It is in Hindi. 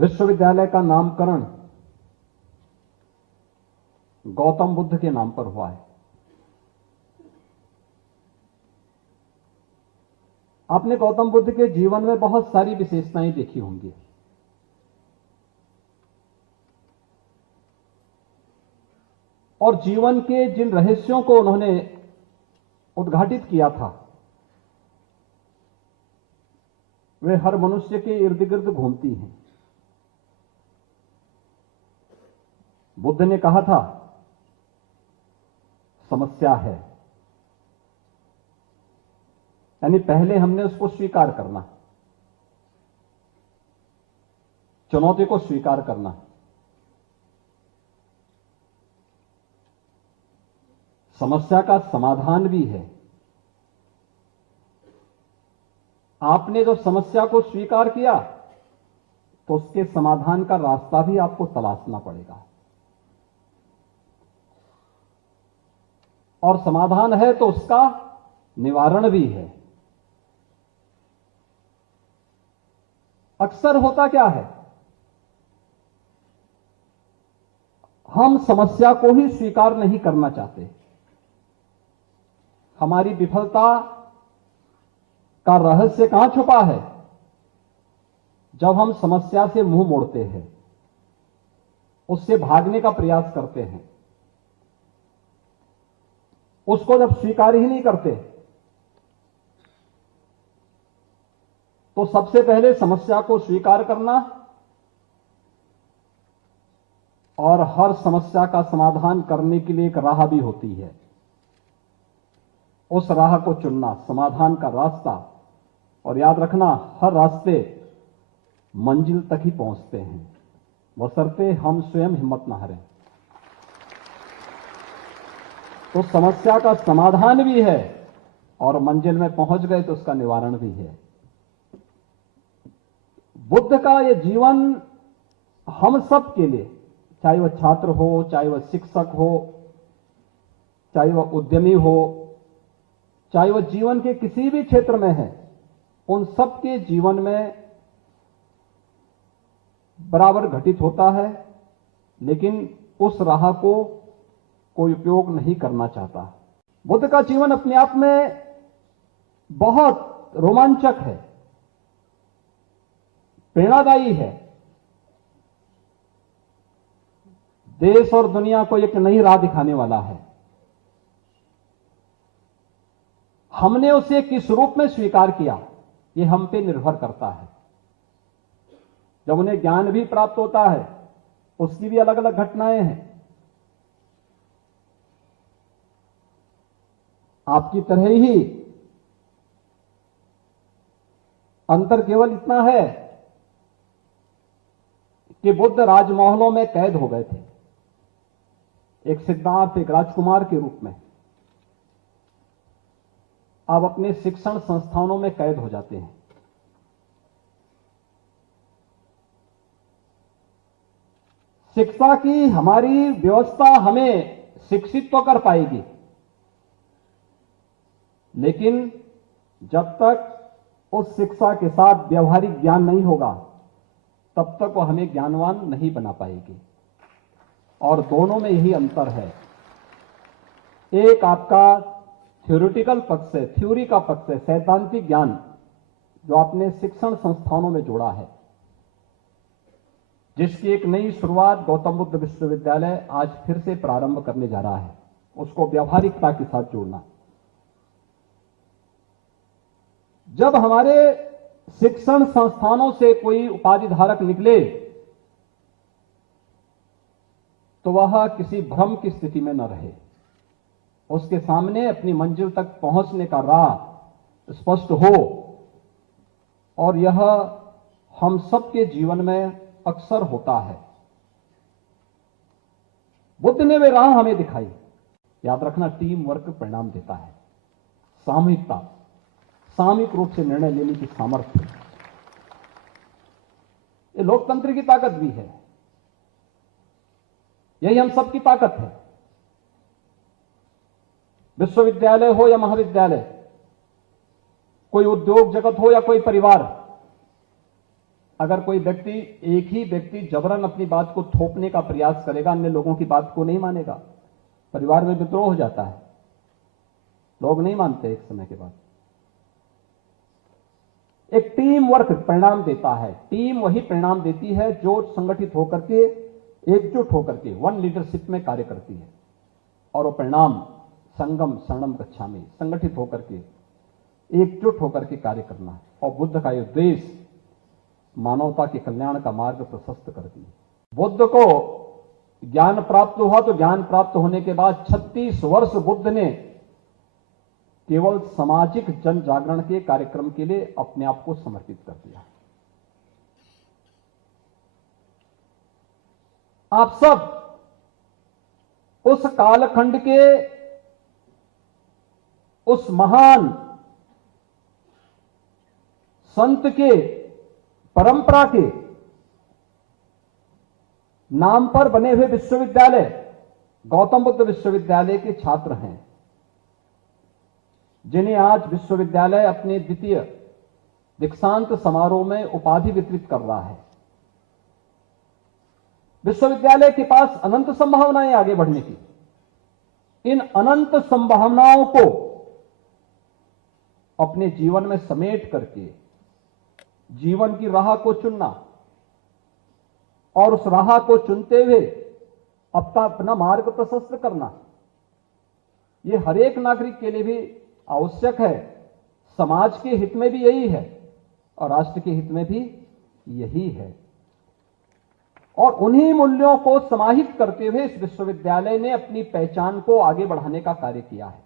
विश्वविद्यालय का नामकरण गौतम बुद्ध के नाम पर हुआ है। आपने गौतम बुद्ध के जीवन में बहुत सारी विशेषताएं देखी होंगी। और जीवन के जिन रहस्यों को उन्होंने उद्घाटित किया था, वे हर मनुष्य के इर्द गिर्द घूमती हैं। बुद्ध ने कहा था, समस्या है, यानी पहले हमने उसको स्वीकार करना, चुनौती को स्वीकार करना। समस्या का समाधान भी है। आपने जब समस्या को स्वीकार किया तो उसके समाधान का रास्ता भी आपको तलाशना पड़ेगा, और समाधान है तो उसका निवारण भी है। अक्सर होता क्या है, हम समस्या को ही स्वीकार नहीं करना चाहते। हमारी विफलता का रहस्य कहां छुपा है? जब हम समस्या से मुंह मोड़ते हैं, उससे भागने का प्रयास करते हैं, उसको जब स्वीकार ही नहीं करते, तो सबसे पहले समस्या को स्वीकार करना और हर समस्या का समाधान करने के लिए एक राह भी होती है। उस राह को चुनना, समाधान का रास्ता। और याद रखना, हर रास्ते मंजिल तक ही पहुंचते हैं, बशर्ते हम स्वयं हिम्मत न हारें। तो समस्या का समाधान भी है और मंजिल में पहुंच गए तो उसका निवारण भी है। बुद्ध का यह जीवन हम सब के लिए, चाहे वह छात्र हो, चाहे वह शिक्षक हो, चाहे वह उद्यमी हो, चाहे वह जीवन के किसी भी क्षेत्र में है, उन सब के जीवन में बराबर घटित होता है। लेकिन उस राह को कोई उपयोग नहीं करना चाहता। बुद्ध का जीवन अपने आप में बहुत रोमांचक है, प्रेरणादायी है, देश और दुनिया को एक नई राह दिखाने वाला है। हमने उसे किस रूप में स्वीकार किया, यह हम पे निर्भर करता है। जब उन्हें ज्ञान भी प्राप्त होता है, उसकी भी अलग अलग घटनाएं हैं। आपकी तरह ही अंतर केवल इतना है कि बुद्ध राजमहलों में कैद हो गए थे, एक सिद्धार्थ, एक राजकुमार के रूप में। आप अपने शिक्षण संस्थानों में कैद हो जाते हैं। शिक्षा की हमारी व्यवस्था हमें शिक्षित तो कर पाएगी, लेकिन जब तक उस शिक्षा के साथ व्यवहारिक ज्ञान नहीं होगा, तब तक वो हमें ज्ञानवान नहीं बना पाएगी। और दोनों में यही अंतर है। एक आपका थ्योरेटिकल पक्ष है, थ्योरी का पक्ष है, सैद्धांतिक ज्ञान जो आपने शिक्षण संस्थानों में जोड़ा है, जिसकी एक नई शुरुआत गौतम बुद्ध विश्वविद्यालय आज फिर से प्रारंभ करने जा रहा है। उसको व्यावहारिकता के साथ जोड़ना। जब हमारे शिक्षण संस्थानों से कोई उपाधि धारक निकले तो वह किसी भ्रम की स्थिति में न रहे, उसके सामने अपनी मंजिल तक पहुंचने का राह स्पष्ट हो। और यह हम सबके जीवन में अक्सर होता है। बुद्ध ने वे राह हमें दिखाई। याद रखना, टीम वर्क परिणाम देता है। सामूहिकता, सामूहिक रूप से निर्णय लेने की सामर्थ्य, ये लोकतंत्र की ताकत भी है। यही हम सबकी ताकत है। विश्वविद्यालय हो या महाविद्यालय, कोई उद्योग जगत हो या कोई परिवार, अगर कोई व्यक्ति, एक ही व्यक्ति जबरन अपनी बात को थोपने का प्रयास करेगा, अन्य लोगों की बात को नहीं मानेगा, परिवार में विद्रोह हो जाता है, लोग नहीं मानते एक समय के बाद। एक टीम वर्क परिणाम देता है। टीम वही परिणाम देती है जो संगठित होकर के, एकजुट होकर के वन लीडरशिप में कार्य करती है, और वो परिणाम संगम शरणम गच्छामि, संगठित होकर के, एकजुट होकर के कार्य करना है। और बुद्ध का ये उद्देश्य मानवता के कल्याण का मार्ग प्रशस्त कर दी। बुद्ध को ज्ञान प्राप्त हुआ, तो ज्ञान प्राप्त होने के बाद 36 वर्ष बुद्ध ने केवल सामाजिक जन जागरण के कार्यक्रम के लिए अपने आप को समर्पित कर दिया। आप सब उस कालखंड के, उस महान संत के परंपरा के नाम पर बने हुए विश्वविद्यालय, गौतम बुद्ध विश्वविद्यालय के छात्र हैं, जिन्हें आज विश्वविद्यालय अपने द्वितीय दीक्षांत समारोह में उपाधि वितरित कर रहा है। विश्वविद्यालय के पास अनंत संभावनाएं आगे बढ़ने की। इन अनंत संभावनाओं को अपने जीवन में समेट करके जीवन की राह को चुनना, और उस राह को चुनते हुए अपना मार्ग प्रशस्त करना, यह हर एक नागरिक के लिए भी आवश्यक है। समाज के हित में भी यही है और राष्ट्र के हित में भी यही है। और उन्हीं मूल्यों को समाहित करते हुए इस विश्वविद्यालय ने अपनी पहचान को आगे बढ़ाने का कार्य किया है।